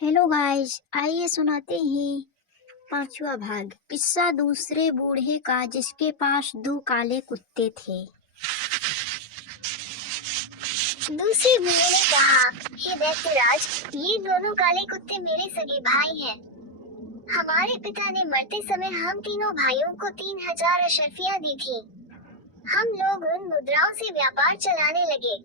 Hello guys, आइए सुनाते हैं पांचवा भाग। किस्सा दूसरे बूढ़े का जिसके पास दो काले कुत्ते थे। दूसरे बूढ़े ने कहा, हे दैत्यराज, ये दोनों काले कुत्ते मेरे सगे भाई हैं। हमारे पिता ने मरते समय हम तीनों भाइयों को 3000 अशर्फियां दी थी। हम लोग उन मुद्राओं से व्यापार चलाने लगे।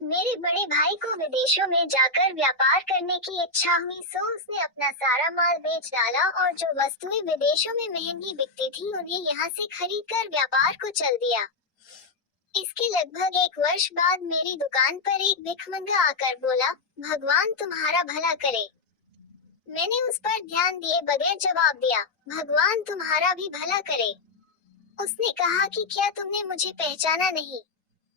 मेरे बड़े भाई को विदेशों में जाकर व्यापार करने की इच्छा हुई, सो उसने अपना सारा माल बेच डाला और जो वस्तुएं विदेशों में महंगी बिकती थी उन्हें यहाँ से खरीदकर व्यापार को चल दिया। इसके लगभग 1 वर्ष बाद मेरी दुकान पर एक भिखमंगा आकर बोला, भगवान तुम्हारा भला करे। मैंने उस पर ध्यान दिए बगैर जवाब दिया, भगवान तुम्हारा भी भला करे। उसने कहा कि क्या तुमने मुझे पहचाना नहीं?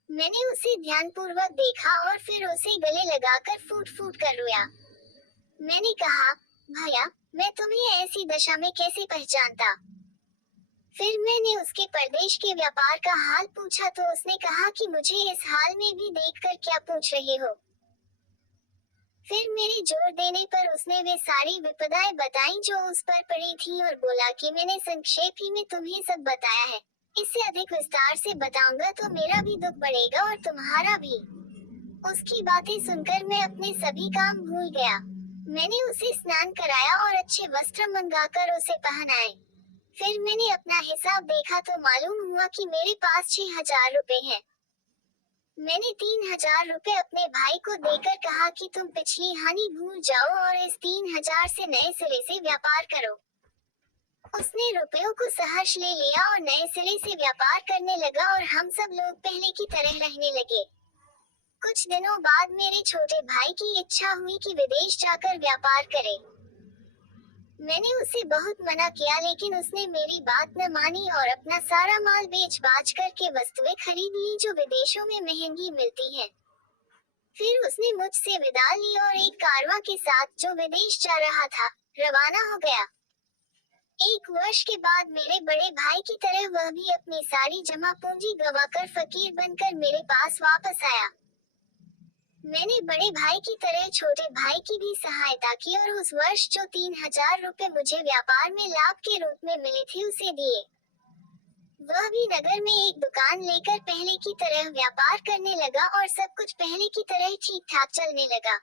मैंने उसे ध्यानपूर्वक देखा और फिर उसे गले लगाकर फूट फूट कर रोया। मैंने कहा, भैया, मैं तुम्हें ऐसी दशा में कैसे पहचानता? फिर मैंने उसके परदेश के व्यापार का हाल पूछा तो उसने कहा कि मुझे इस हाल में भी देखकर क्या पूछ रहे हो? फिर मेरे जोर देने पर उसने वे सारी विपदाएं बताई जो उस पर पड़ी थी और बोला कि मैंने संक्षेप ही में तुम्हें सब बताया है। इससे अधिक विस्तार से बताऊंगा तो मेरा भी दुख बढ़ेगा और तुम्हारा भी। उसकी बातें सुनकर मैं अपने सभी काम भूल गया। मैंने उसे स्नान कराया और अच्छे वस्त्र मंगाकर उसे पहनाए। फिर मैंने अपना हिसाब देखा तो मालूम हुआ कि मेरे पास 6000 रुपए हैं। मैंने 3000 रुपए अपने भाई को देकर कहा कि तुम पिछली हानि भूल जाओ और इस 3000 से नए सिरे से व्यापार करो। उसने रुपयों को सहर्ष ले लिया और नए सिरे से व्यापार करने लगा और हम सब लोग पहले की तरह रहने लगे। कुछ दिनों बाद मेरे छोटे भाई की इच्छा हुई कि विदेश जाकर व्यापार करे। मैंने उसे बहुत मना किया लेकिन उसने मेरी बात न मानी और अपना सारा माल बेच बाच करके वस्तुएं खरीद ली जो विदेशों में महंगी मिलती हैं। फिर उसने मुझसे विदा ली और एक कारवां के साथ जो विदेश जा रहा था, रवाना हो गया। 1 वर्ष के बाद मेरे बड़े भाई की तरह वह भी अपनी सारी जमा पूंजी गंवाकर फकीर बनकर मेरे पास वापस आया। मैंने बड़े भाई की तरह छोटे भाई की भी सहायता की और उस वर्ष जो 3000 रुपए मुझे व्यापार में लाभ के रूप में मिले थे उसे दिए। वह भी नगर में एक दुकान लेकर पहले की तरह व्यापार करने लगा और सब कुछ पहले की तरह ठीक ठाक चलने लगा।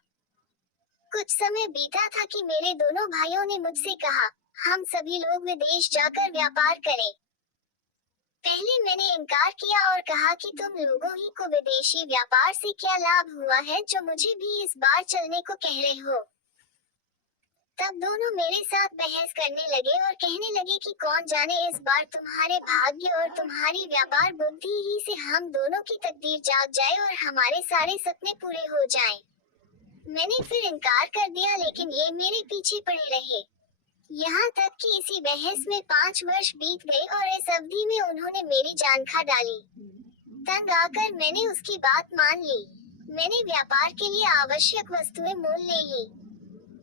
कुछ समय बीता था कि मेरे दोनों भाइयों ने मुझसे कहा, हम सभी लोग विदेश जाकर व्यापार करें। पहले मैंने इनकार किया और कहा कि तुम लोगों ही को विदेशी व्यापार से क्या लाभ हुआ है जो मुझे भी इस बार चलने को कह रहे हो। तब दोनों मेरे साथ बहस करने लगे और कहने लगे कि कौन जाने इस बार तुम्हारे भाग्य और तुम्हारी व्यापार बुद्धि ही से हम दोनों की तकदीर जाग जाए और हमारे सारे सपने पूरे हो जाएं। मैंने फिर इनकार कर दिया लेकिन ये मेरे पीछे पड़े रहे। यहाँ तक कि इसी बहस में 5 वर्ष बीत गए और इस अवधि में उन्होंने मेरी जान खा डाली। तंग आकर मैंने उसकी बात मान ली। मैंने व्यापार के लिए आवश्यक वस्तुएं मोल ले ली।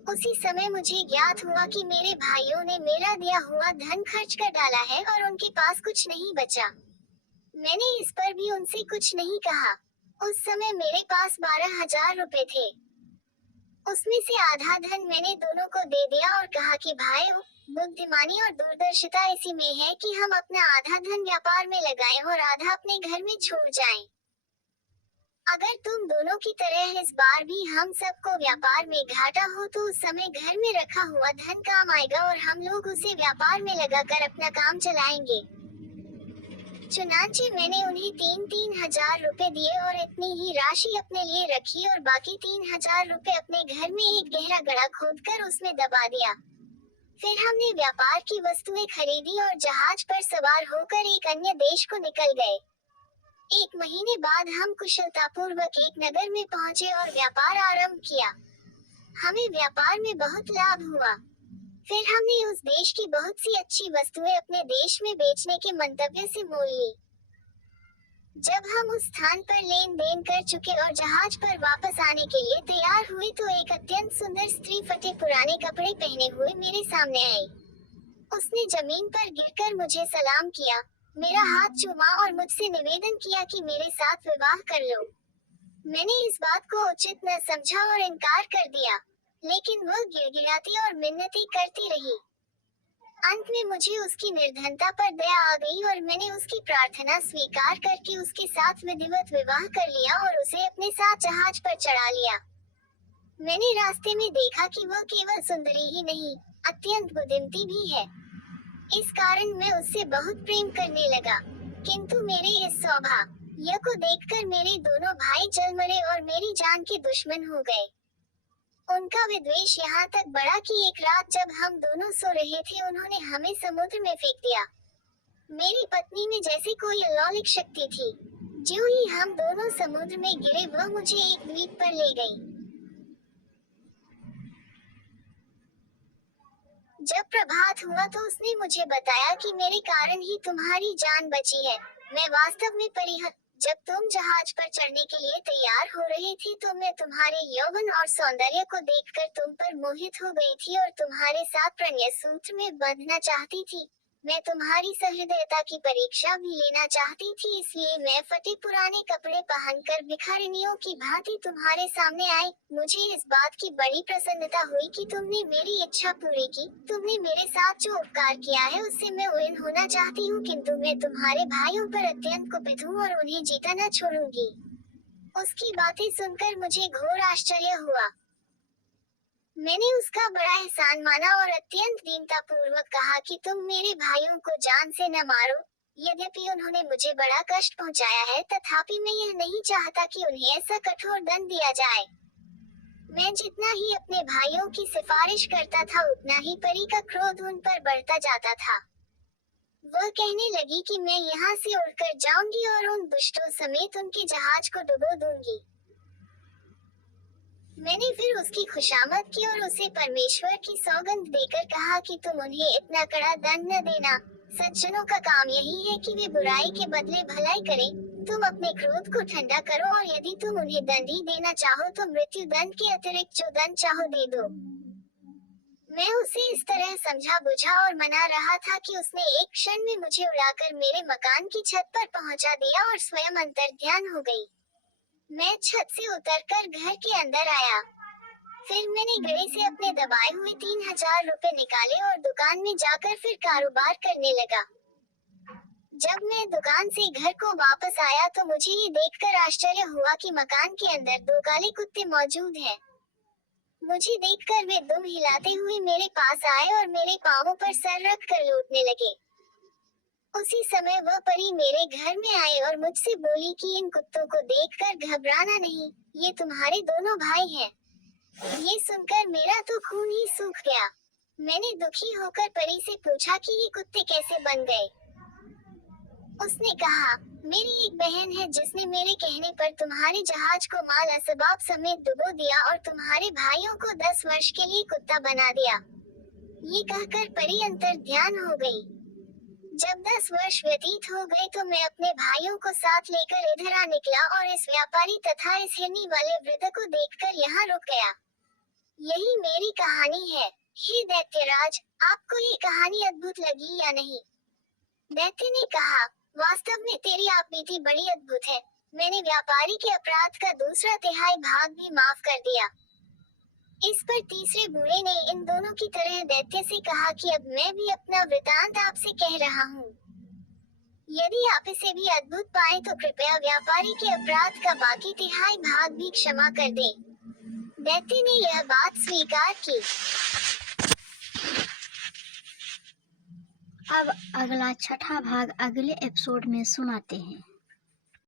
उसी समय मुझे ज्ञात हुआ कि मेरे भाइयों ने मेरा दिया हुआ धन खर्च कर डाला है और उनके पास कुछ नहीं बचा। मैंने इस पर भी उनसे कुछ नहीं कहा। उस समय मेरे पास 12,000 रुपए थे। उसमें से आधा धन मैंने दोनों को दे दिया और कहा कि भाई, बुद्धिमानी और दूरदर्शिता इसी में है कि हम अपना आधा धन व्यापार में लगाएं और आधा अपने घर में छोड़ जाएं। अगर तुम दोनों की तरह इस बार भी हम सबको व्यापार में घाटा हो तो उस समय घर में रखा हुआ धन काम आएगा और हम लोग उसे व्यापार में लगाकर अपना काम चलाएंगे। चुनांचे मैंने उन्हें 3,000 रुपए दिए और इतनी ही राशि अपने लिए रखी और बाकी 3,000 रुपए अपने घर में एक गहरा गड्ढा खोदकर उसमें दबा दिया। फिर हमने व्यापार की वस्तुएं खरीदी और जहाज पर सवार होकर एक अन्य देश को निकल गए। 1 महीने बाद हम कुशलतापूर्वक एक नगर में पहुंचे और व्यापार आरंभ किया। हमें व्यापार में बहुत लाभ हुआ। फिर हमने उस देश की बहुत सी अच्छी वस्तुएं अपने देश में बेचने के मंतव्य से मोल ली। जब हम उस स्थान पर लेन देन कर चुके और जहाज पर वापस आने के लिए तैयार हुए तो एक अत्यंत सुंदर स्त्री फटे पुराने कपड़े पहने हुए मेरे सामने आई। उसने जमीन पर गिरकर मुझे सलाम किया, मेरा हाथ चूमा और मुझसे निवेदन किया कि मेरे साथ विवाह कर लो। मैंने इस बात को उचित न समझा और इनकार कर दिया। लेकिन वह गिड़गिड़ाती और मिन्नतें करती रही। अंत में मुझे उसकी निर्धनता पर दया आ गई और मैंने उसकी प्रार्थना स्वीकार करके उसके साथ विधिवत विवाह कर लिया और उसे अपने साथ जहाज पर चढ़ा लिया। मैंने रास्ते में देखा कि वह केवल सुंदरी ही नहीं, अत्यंत बुद्धिमती भी है। इस कारण मैं उससे बहुत प्रेम करने लगा। किंतु मेरे इस सौभाग्य को देखकर मेरे दोनों भाई जल मरे और मेरी जान के दुश्मन हो गए। उनका विद्वेष यहाँ तक बढ़ा कि एक रात जब हम दोनों सो रहे थे उन्होंने हमें समुद्र में फेंक दिया। मेरी पत्नी में जैसे कोई अलौकिक शक्ति थी। ज्यों ही हम दोनों समुद्र में गिरे वह मुझे एक द्वीप पर ले गई। जब प्रभात हुआ तो उसने मुझे बताया कि मेरे कारण ही तुम्हारी जान बची है। मैं वास्तव में परिहर जब तुम जहाज पर चढ़ने के लिए तैयार हो रहे थे तो मैं तुम्हारे यौवन और सौंदर्य को देखकर तुम पर मोहित हो गई थी और तुम्हारे साथ प्रणय सूत्र में बंधना चाहती थी। मैं तुम्हारी सहृदयता की परीक्षा भी लेना चाहती थी, इसलिए मैं फटे पुराने कपड़े पहनकर भिखारिनियों की भांति तुम्हारे सामने आई। मुझे इस बात की बड़ी प्रसन्नता हुई कि तुमने मेरी इच्छा पूरी की। तुमने मेरे साथ जो उपकार किया है उससे मैं ऋणी होना चाहती हूँ, किंतु मैं तुम्हारे भाइयों पर अत्यंत कुपित हूँ और उन्हें जीता न छोड़ूंगी। उसकी बातें सुनकर मुझे घोर आश्चर्य हुआ। मैंने उसका बड़ा एहसान माना और अत्यंत दीनता पूर्वक कहा कि तुम मेरे भाइयों को जान से न मारो। यद्यपि उन्होंने मुझे बड़ा कष्ट पहुंचाया है, तथापि मैं यह नहीं चाहता कि उन्हें ऐसा कठोर दंड दिया जाए। मैं जितना ही अपने भाइयों की सिफारिश करता था उतना ही परी का क्रोध उन पर बढ़ता जाता था। वह कहने लगी कि मैं यहाँ से उड़कर जाऊंगी और उन दुष्टों समेत उनके जहाज को डुबो दूंगी। मैंने फिर उसकी खुशामद की और उसे परमेश्वर की सौगंध देकर कहा कि तुम उन्हें इतना कड़ा दंड न देना। सज्जनों का काम यही है कि वे बुराई के बदले भलाई करें। तुम अपने क्रोध को ठंडा करो और यदि तुम उन्हें दंड ही देना चाहो तो मृत्यु दंड के अतिरिक्त जो दंड चाहो दे दो। मैं उसे इस तरह समझा बुझा और मना रहा था कि उसने एक क्षण में मुझे उड़ाकर मेरे मकान की छत पर पहुंचा दिया और स्वयं अंतर्ध्यान हो गई। मैं छत से उतरकर घर के अंदर आया। फिर मैंने गले से अपने दबाए हुए 3000 रुपए निकाले और दुकान में जाकर फिर कारोबार करने लगा। जब मैं दुकान से घर को वापस आया तो मुझे ये देखकर आश्चर्य हुआ कि मकान के अंदर 2 काले कुत्ते मौजूद हैं। मुझे देखकर वे दुम हिलाते हुए मेरे पास आए और मेरे पांवों पर सर रख कर लौटने लगे। उसी समय वह परी मेरे घर में आई और मुझसे बोली कि इन कुत्तों को देखकर घबराना नहीं, ये तुम्हारे दोनों भाई हैं। ये सुनकर मेरा तो खून ही सूख गया। मैंने दुखी होकर परी से पूछा कि ये कुत्ते कैसे बन गए। उसने कहा, मेरी एक बहन है जिसने मेरे कहने पर तुम्हारे जहाज को माल असबाब समेत डुबो दिया और तुम्हारे भाइयों को 10 वर्ष के लिए कुत्ता बना दिया। ये कहकर परी अंतर्ध्यान हो गई। जब 10 वर्ष व्यतीत हो गए तो मैं अपने भाइयों को साथ लेकर इधर आ निकला और इस व्यापारी तथा इस हिरनी वाले वृद्ध को देखकर यहाँ रुक गया। यही मेरी कहानी है। हे दैत्यराज, आपको ये कहानी अद्भुत लगी या नहीं? दैत्य ने कहा, वास्तव में तेरी आपबीती बड़ी अद्भुत है। मैंने व्यापारी के अपराध का 2/3 भाग भी माफ कर दिया। इस पर तीसरे बूढ़े ने इन दोनों की तरह दैत्य से कहा कि अब मैं भी अपना वृतांत आपसे कह रहा हूँ। यदि आप इसे भी अद्भुत पाए तो कृपया व्यापारी के अपराध का बाकी 3/4 भाग भी क्षमा कर दें। दैत्य ने यह बात स्वीकार की। अब अगला छठा भाग अगले एपिसोड में सुनाते हैं।